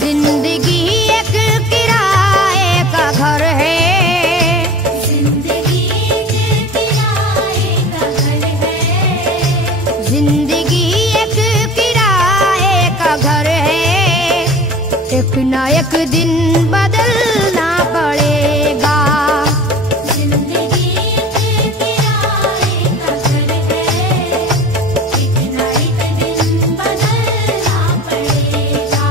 जिंदगी एक किराए का घर है, जिंदगी एक किराए का घर है, जिंदगी एक किराए का घर है, एक ना एक दिन बदलना पड़ेगा। जिंदगी एक किराए का घर है, एक ना एक दिन बदलना पड़ेगा।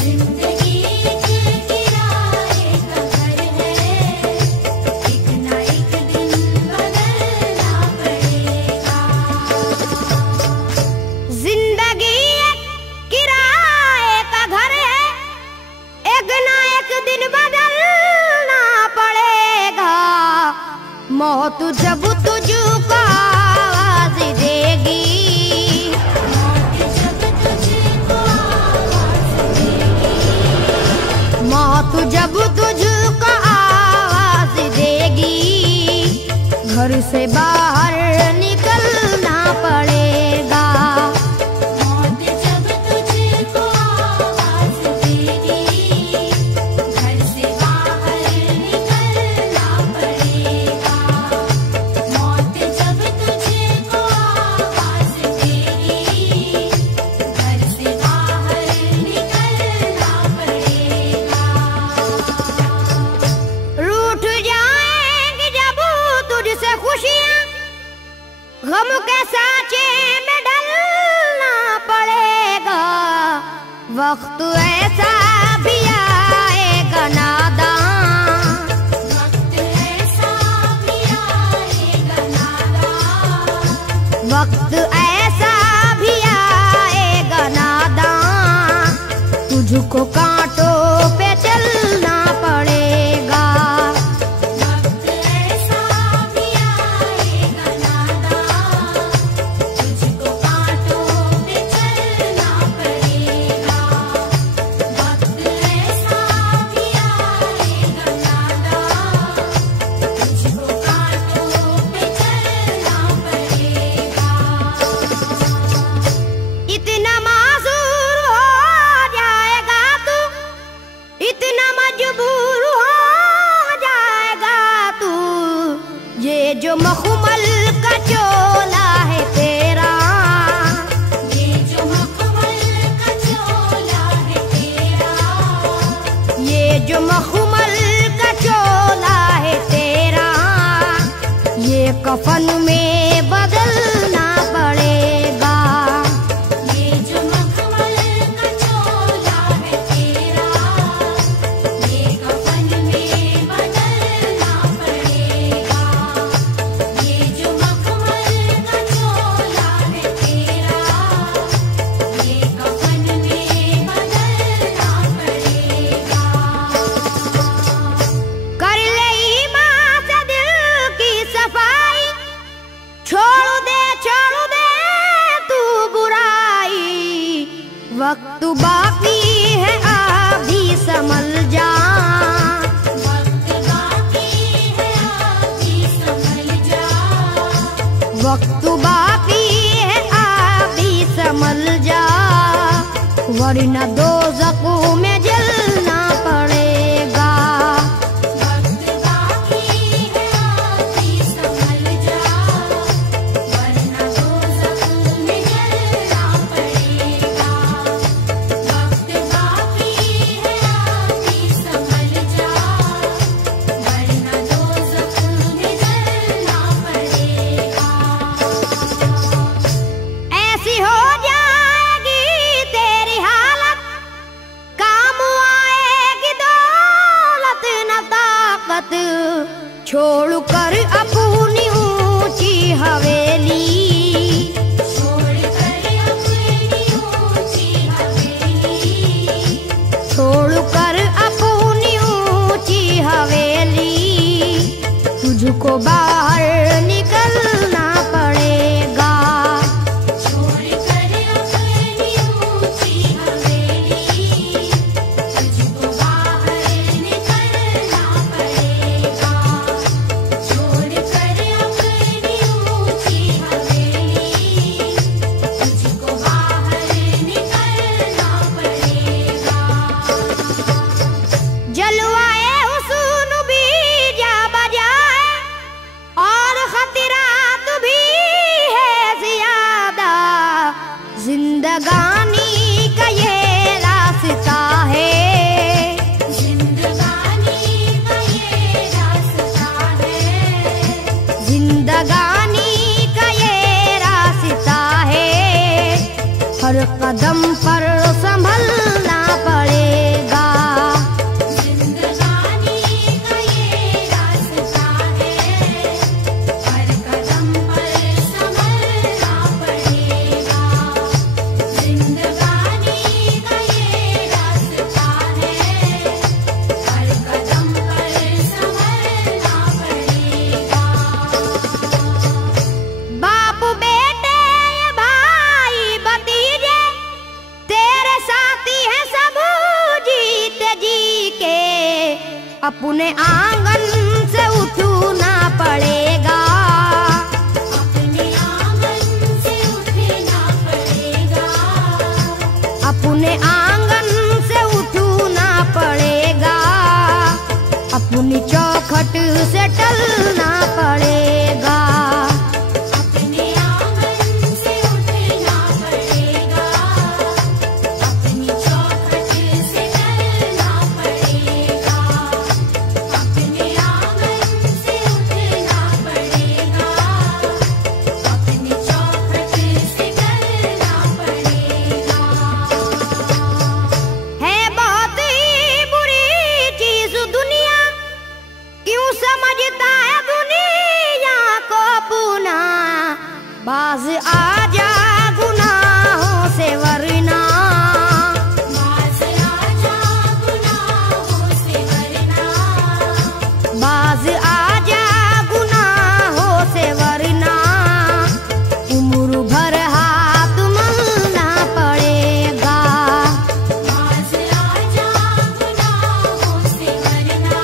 जिंदगी एक किराए का घर है, एक ना एक दिन बदलना पड़ेगा। जिंदगी एक किराए का घर है, एक ना एक दिन बदलना पड़ेगा। मौत जब तुझको आवाज देगी, मौत जब तुझको आवाज देगी, मौत जब तुझको आवाज देगी, घर से बाहर निकलना पड़ेगा। मौत जब तुझको आवाज देगी, घर से बाहर निकलना पड़ेगा। मौत जब तुझको आवाज देगी, घर से बाहर निकलना पड़ेगा। रूठ जाएंगी जब तुझसे खुशियाँ, गम के साँचे में ढलना पड़ेगा। वक्त ऐसा भी आएगा नादान, वक्त ऐसा भी आएगा नादान, वक्त ऐसा भी आएगा नादान, तुझको कांटों पे चलना पड़ेगा। वक्त ऐसा भी आएगा नादान, तुझको कांटों पे चलना पड़ेगा। वक्त ऐसा भी आएगा नादान, तुझको कांटों पे चलना पड़ेगा। इतना मासूर हो जाएगा तू, इतना मजबूर हो जाएगा तू, ये जो मखमल का चोला है तेरा, ये जो मखमल का चोला है तेरा, ये जो मखमल का चोला है तेरा, ये कफन में बदलना पड़ेगा। ये जो मखमल का चोला है तेरा, ये कफन में बदलना पड़ेगा। ये जो मखमल का चोला है तेरा, ये कफन में बदलना पड़ेगा। कर ले ईमान से दिल की सफाई, छोड़ दे तू बुराई, वक्त बाकी है अभी संभल जा। वक्त बाकी है अभी संभल जा, वक्त बाकी है अभी संभल जा, वरना दोज़ख में जलना पड़ेगा। वक्त बाकी है अभी संभल जा, वरना दोज़ख में जलना पड़ेगा। वक्त बाकी है अभी संभल जा, वरना दोज़ख में जलना पड़ेगा। ऐसी हो जाएगी तेरी हालत, काम जिंदगानी का ये रास्ता है, जिंदगानी का ये रास्ता है, जिंदगानी का ये रास्ता है। हर कदम पर संभलना पड़ेगा, जिंदगानी का ये रास्ता है, हर कदम पर संभलना पड़ेगा। जिंदगानी का ये रास्ता है, हर कदम पर संभलना पड़ेगा। बाप बेटे भाई भतीजे तेरे साथी हैं सब जीते जी के, अपने आंगन से उठना पड़ेगा, अपने आंगन से उठना पड़ेगा, अपने आंगन से उठना पड़ेगा, अपनी चौखट से टलना पड़ेगा, अपने आंगन से उठना पड़ेगा, अपनी चौखट से टलना पड़ेगा, अपने आंगन से उठना पड़ेगा, अपनी चौखट से टलना पड़ेगा। है बहुत ही बुरी चीज दुनिया, क्यों समझता है दुनिया को पुना, बाज आजा गुनाहों से वरना, बाज आजा गुनाहों से वरना, बाज आजा गुनाहों से वरना, उम्र भर हाथ मलना पड़ेगा, बाज आजा गुनाहों से वरना,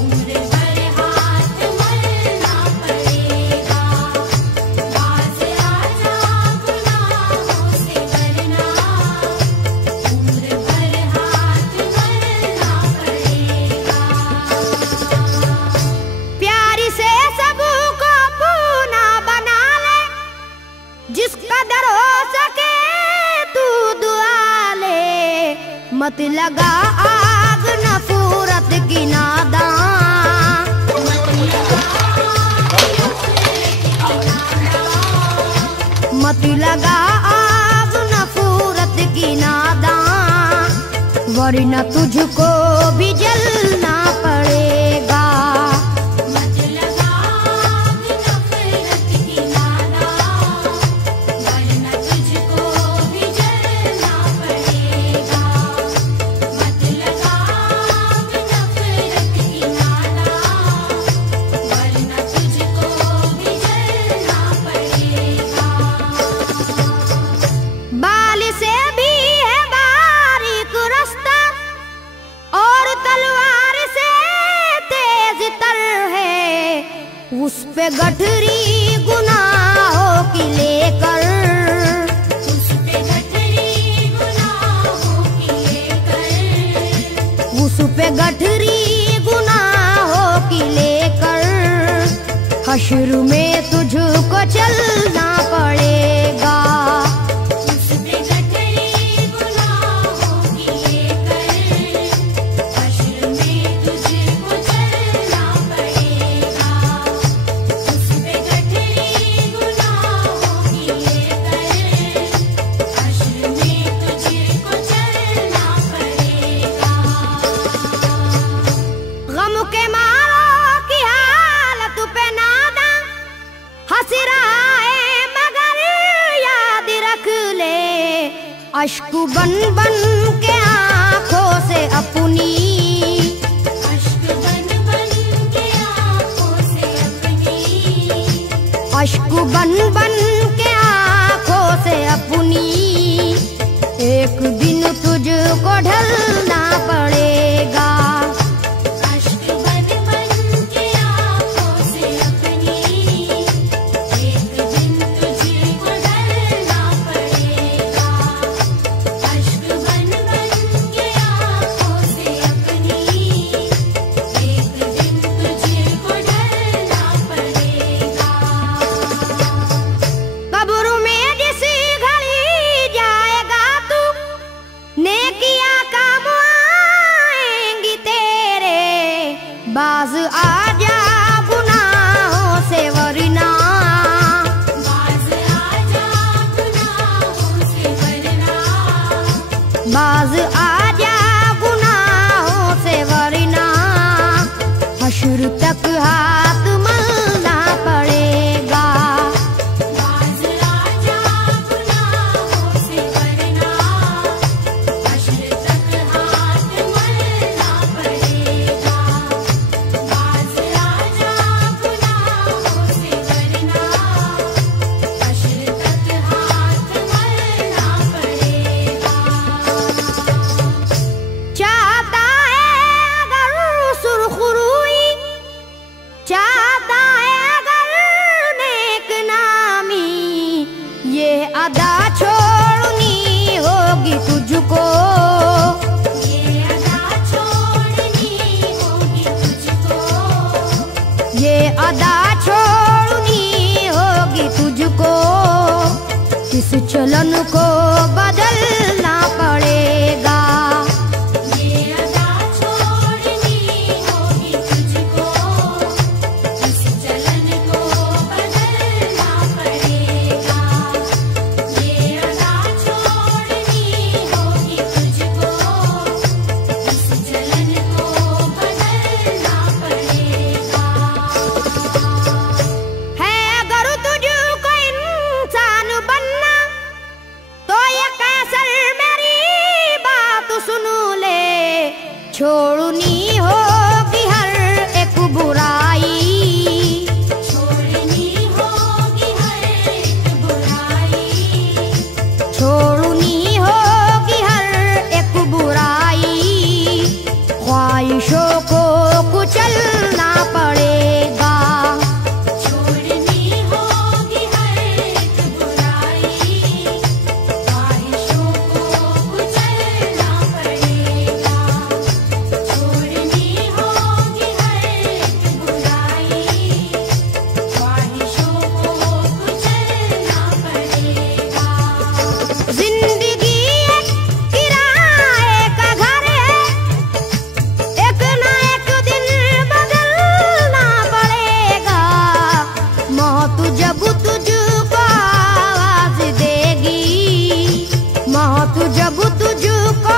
उम्र भर हाथ मलना पड़ेगा। बाज आजा गुनाहों से वरना, उम्र भर हाथ मलना पड़ेगा। प्यार से सबको पूना बना ले, जिस कदर हो सके तू दुआ ले, मत लगा आग नफरत की नादान, मत लगा आग नफरत की नादान, वरना तुझको भी जलना पड़ेगा, मत लगा आग नफरत की नादान, वरना तुझको भी जलना पड़ेगा। मत लगा आग नफरत की नादान, वरना तुझको भी जलना पड़ेगा। बाल से भी है बारीक रास्ता और तलवार से तेज तर है, उस पे गठरी गुनाहों की लेकर, उस पे गठरी गुनाहों की लेकर, उस पे गठरी गुनाहों की लेकर, हश्र में तुझको चलना पड़ेगा, उस पे गठरी गुनाहों की लेकर, हश्र में तुझको चलना पड़ेगा। उस पे गठरी गुनाहों की लेकर, हश्र में तुझको चलना पड़ेगा। गम के मारों की हालत पे नादा हंस रहा है मगर याद रख ले, अश्क बन बन के आंखों से अपनी, अश्क बन बन के आँखों से अपनी, अश्क बन बन के आंखों से अपनी, एक दिन तुझको ढलना पड़ेगा, अश्क बन बन के आँखों से अपनी, एक दिन तुझको ढलना पड़ेगा। अश्क बन बन के आँखों से अपनी, एक दिन तुझको ढलना पड़ेगा। कब्र में जिस घड़ी बाज आजा गुनाहों से वरना हश्र तक हाथ मलना पड़ेगा। बाज आजा गुनाहों से वरना हश्र तक हाथ मलना पड़ेगा। बाज आजा गुनाहों से वरना हश्र तक हाथ मलना पड़ेगा। चाहता है अगर सुरखरुई, चाहता है अगर नेक नामी, ये अदा छोड़नी होगी तुझको। ये अदा छोड़नी होगी तुझको। ये अदा छोड़नी होगी तुझको। इस चलन को बदलना पड़ेगा। ये अदा छोड़नी होगी तुझको। इस चलन को बदलना पड़ेगा। ये अदा छोड़नी होगी तुझको। इस चलन को बदलना पड़ेगा। है अगर तुझको इंसान बनना तो ये कैसर मेरी बात सुन ले। छोड़नी होगी हर एक बुराई, छोड़नी होगी हर एक बुराई। छोड़नी होगी हर एक बुराई। ख्वाहिशों को कुचलना पड़ेगा। छोड़नी होगी हर एक बुराई। ख्वाहिशों को कुचलना पड़ेगा। छोड़नी होगी हर एक बुराई। ख्वाहिशों को कुचलना पड़ेगा। जिंदगी एक किराए का घर है, एक ना एक दिन बदलना पड़ेगा। मौत जब तुझको आवाज देगी, मौत जब तुझको